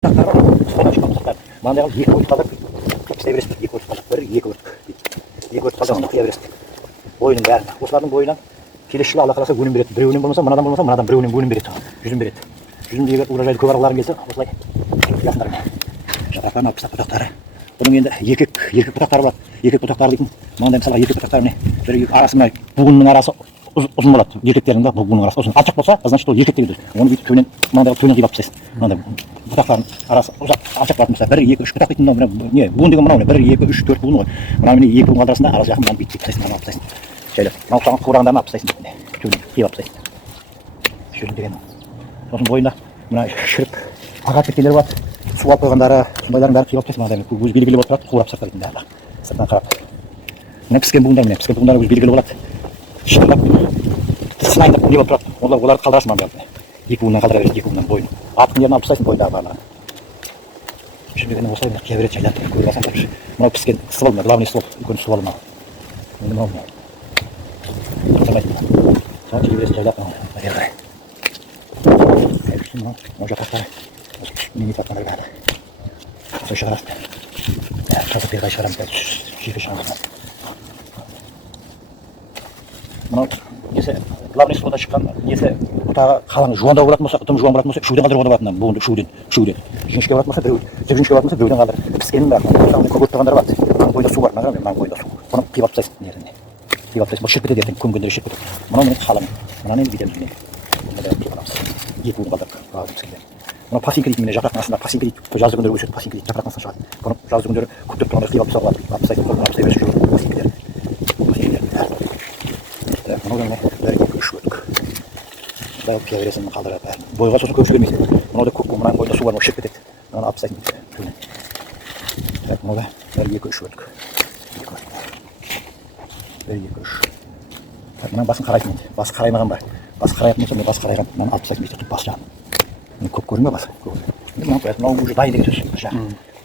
Мынандай қылып екі өрт қалдырып істей бересіз. Екі өрт қалдырып бір екі өрт. Екі өрт қалдырып қия бересіз. Бойының бәрін. Осылардың бойынан келесі жылы Алла қаласа өнім береді. Біреуінен болмаса мынадан біреуінен өнім береді. Жүзім береді. Жүзімді егер урожайды көп алғыларың келсе, осылай жақындармен. Жапырақтарын алып тастап бұтақтары. Бұның енді еркек бұтақтары болады. Еркек бұтақтары дейтін мынандай мысалға еркек бұтақтары міне бір арасы мына буынның арасы ұзын болады. Еркектердің де буынның арасы ұзын. Алшақ болса, значит ол еркек дейді. Оны бүйтіп төмен мынандай төмен қиып тастайсың. Мынандай бұтақтардың арасы ұзақ алшақ болатын болса 1 2 3 бұтақ дейтін мынау не буын деген мынау 1 2 3 4 буын ғой. Мына міне 2 буын арасында арасы жақын мынаны бүйтіп тастайсың, мынаны алып тастайсың. Жайлап. Мынау саған қурағандарын алып тастайсың. Төмен қиып тастайсың. Шөлін деген. Сосын бойында мына шіріп ағат кеткендер болады. Су алып қойғандары сондайлардың бәрін қиып тастайсың. Мынандай өзі белгілі болып тұрады. Қурап сырттан бәрі. Сырттан қарап. Мына піскен буындар өзі белгілі болады. Шықпап сылайын деп не болып тұрады. Оларды қалдырасың мынандай. Екі буыннан қалдыра бересің, екі буыннан бойын. Артын ерін алып тастайсың бойындағы барлығын. Шірмегеннен осылай қия береді жайлап. Көріп алсаң көрші. Мынау піскен ствол, главный ствол. Үлкен ствол мынау. Енді мынау. Соны қия бересің жайлап мынау. Бері қарай. Мынау жапырақтары. Мені тапқандар бәрі. Осылай шығарасың. Қазір бері қарай шығарамыз. Жеке шығарамыз. Мынау несі главный стволдан шыққан несі бұтағы қалың жуандау болатын болса, ұтым жуан болатын болса, үшеуден қалдыруға да болатын буынды үшеуден. Жіңішке болатын болса, жіңішке болатын болса, біреуден қалдыр. Піскенін бәрі. Көкөт тұрғандар бар. Мынаның бойында су бар, мынаның бойында су. Бұны қиып алып тастайсың неріне. Қиып алып тастайсың. Бұл шіріп кетеді ертең көмгендері шіріп кетеді. Мынау міне қалың. Мынаны енді бүйтеміз міне. Бұнда қиып аламыз. Екі буын қалдырып алып піскендер. Мынау пасинка дейді міне жапырақтың астында пасинка дейді. Жаздың күндері өседі пасинка дейді жапырақтың астынан шығады. Бұны жаздың күндері көктеп тұрғанда қиып алып тастауға алып тастайсың. Алып тастай бересің пасинкалар. Мынау міне 1 2 3 өтік. Осылай қия бересің қалдырып бәрін. Бойға сосын көп жібермейсің. Мынау да көк буын, мынаның бойында су бар, шіріп кетеді. Мынаны алып тастайсың төмен. Мынау да 1 2 3 өтік. 1 2 3. Мынаның басын қарайсың енді. Басы қараймаған ба? Басы қарайтын болса, мен басы қарайған. Мынаны алып тастайсың бүйтіп бас жағын. Көп көрінбей басы. Мынау уже дайын деген сөз.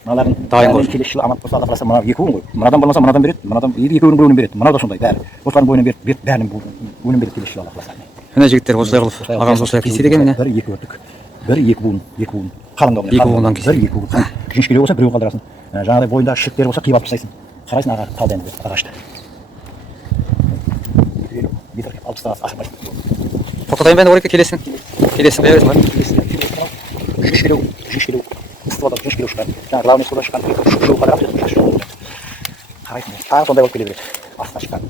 Мыналардың дайын ғой. Келесі жылы аман болса Алла қаласа мынау екі буын ғой. Мынадан болмаса мынадан береді. Мынадан екеуінің біреуінен береді. Мынау да сондай бәрі. Осылардың бойынан беріп бәрінің өнім береді келесі жылы Алла қаласа. Мына жігіттер осылай қылып ағамыз осылай кеседі екен міне. 1 2 өтік. 1 2 буын, 2 буын. Қалыңдау. 2 буыннан кеседі. 1 2 буын. Жіңішкелеу болса біреуін қалдырасың. Жаңағыдай бойында шіріктері болса қиып алып тастайсың. Қарайсың аға талды енді ағашты. Метр алып тастағансың ашылмайсың. Тоқтатайын бәрін орекке келесің. Келесің қоя бересің ба? Жіңішкелеу. Стволдан жіңішкелеу шыққан. Жаңағы главный стволдан шыққан. Шу қадырап жүрсің. Қарайсың. Тағы сондай болып келе береді. Астына шыққан.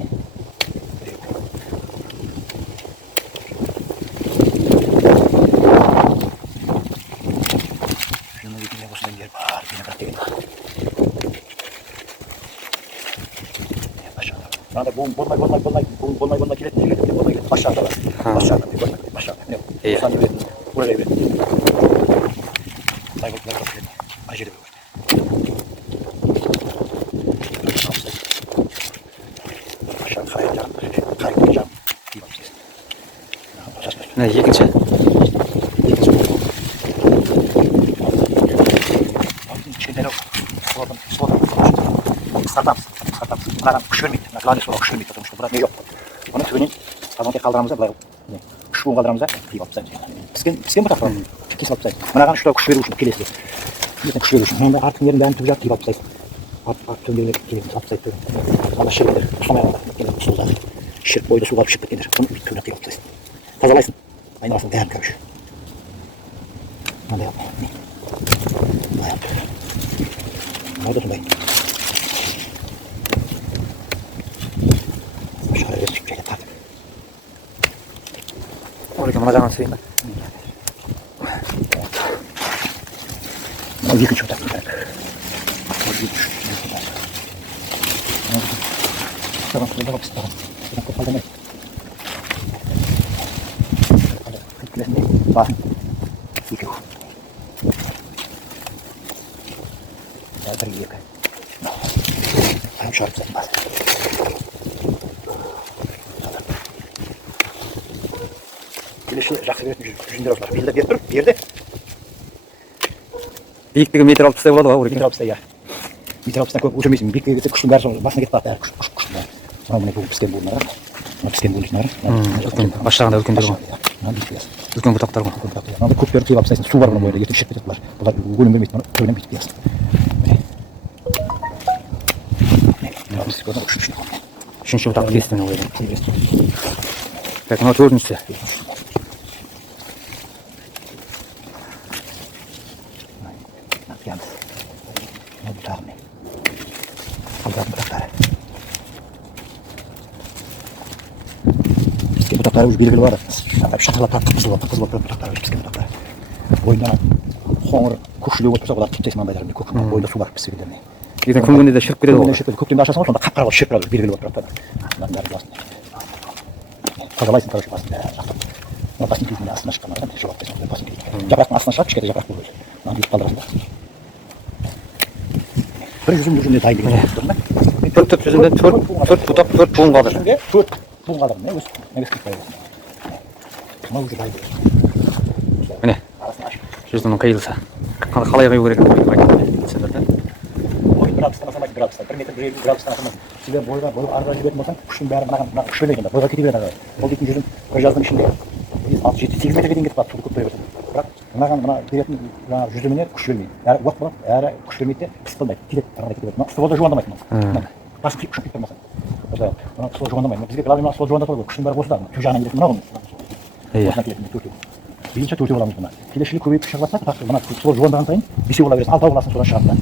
Мынандай буын болмай келеді. Бас жағында бар. Бас жағында. Осыны беретін. Орай беретін. Тай болып келеді. Ай жерде береді. Аşağı karayacağım. Karayacağım. Ne ikinci? İçkileri soğudan kısardan. Bunlardan kuş vermeydi. Naklanı sonra kuş vermeydi. Burada ne yok. Onun tüyünün azonki kaldırımıza böyle kuş buğun kaldırımıza kıyıp alıp sayın. Pisken bu tarafı kesip alıp sayın. Bunlardan şurada kuş veriyorsun. Kilesi. Kuş veriyorsun. Hem de artık yerin beğeni tüyacak kıyıp alıp sayın. Artık tüyünleri kilesi alıp sayın. Valla şirketler. Kuslamayalım da. Sular. Şirk boyda su kalıp şirk gelir. Bunu bir tüyüne kıyıp alıp sayın. Tazalaysın. Aynı arasında değer kömüş. Bunu da yapmayın. Bunu da yap. Bunu da sunayım. Aşağıya bir sükçeyle tartıp. Oraya bana zaman söyleyeyim ben. Bunu yıkın şu takımda. Tamam, şurada bak istedim. Şurada kopaldamayın. Var. Yıkıyor. Zaten yıkıyor. Hem şarkı zaten var. Şu жақсы беретін жүзіндер осылар. Белді беріп тұрып, берді. Биіктігі метр 60-тай болады ғой, метр 60-тай, иә. Метр 60-тан көп өшірмейсің. Биіктігі кетсе күштің бәрі басына кетіп барды, бәрі күштің бәрі. Мынау міне бұл піскен буындар. Мына піскен буын дейтін бас жағында үлкендер ғой. Mına bitmez. Үлкен бұтақтар ғой. Mına köpleri kıyıp apsayısın. Su var bunun boyunda. Yetişip ketediler. Bunlar gülüm vermeyip bunu köyüne bitmez. Biz gördüm o şu. Үшінші бұтақ келістен ойлаймын. Келес. Так, мынау төртіншісі. Yalnız. Ne bu tahmin? Allah'ın butakları. Bizge butakları ucu belgili var. Tabii şatırla takıp kızıl butakları var. Bizge butakları. Boyundan hoğur kuşluğu otursa kadar tutayım anlaylarım. Boyunda su var bizge giderine. Ертең күн күнде де шығып кетеді ғой. Көктемде ашасың ғой, сонда қап-қара болып шөп белгілі болып тұрады. Мынаның бәрі басында. Тазалайсың, короче, басында жақтап. Мына басын кейтінде астына шыққан адам, жауап берсең, басын кейтінде. Жапырақтың астына шығады, кішкентай жапырақ болып. Мынаны үйіп қалдырасың да. Бір жүзімде дайын деген сөз тұр ма? Төрт жүзімде төрт бұтақ, төрт буын қалдыр. Төрт буын қалдыр. Не өз кетпей болсын. Мына уже дайын деген. Міне, Арасына ашып. жүзінің қиылысы. Қалай қию керек екенін айтып сендерден. Градустан асамайды, градустан. 1 метр 150 градустан асамайды. Сізге бойға арыға жіберетін болсаң, күшің бәрі мынаған күш бермейді. Бойға кете береді. Ол дейтін жүзім бір жаздың ішінде 6-7-8 метрге дейін кетіп қалады, суды көп береді. Бірақ мына беретін жүзіміне күш бермейді. Әрі уақыт болады, әрі күш бермейді де пісіп қалмайды. Кетеді, тарағандай кете береді. Мына стволды жуандамайды мына. Басын күшін кетіп тұрмаса. Мына ствол жуандамайды. Бізге проблема ствол жуандатады ғой. Күштің бәрі осыда. Ту жағынан келетін мына ғой. Осыдан келетін төртеу. Екінші төртеу боламыз мына. Келешілік көбейіп шығып жатса, мына ствол жуандаған сайын бесеу бола бересің. 6 боласың, содан шығады.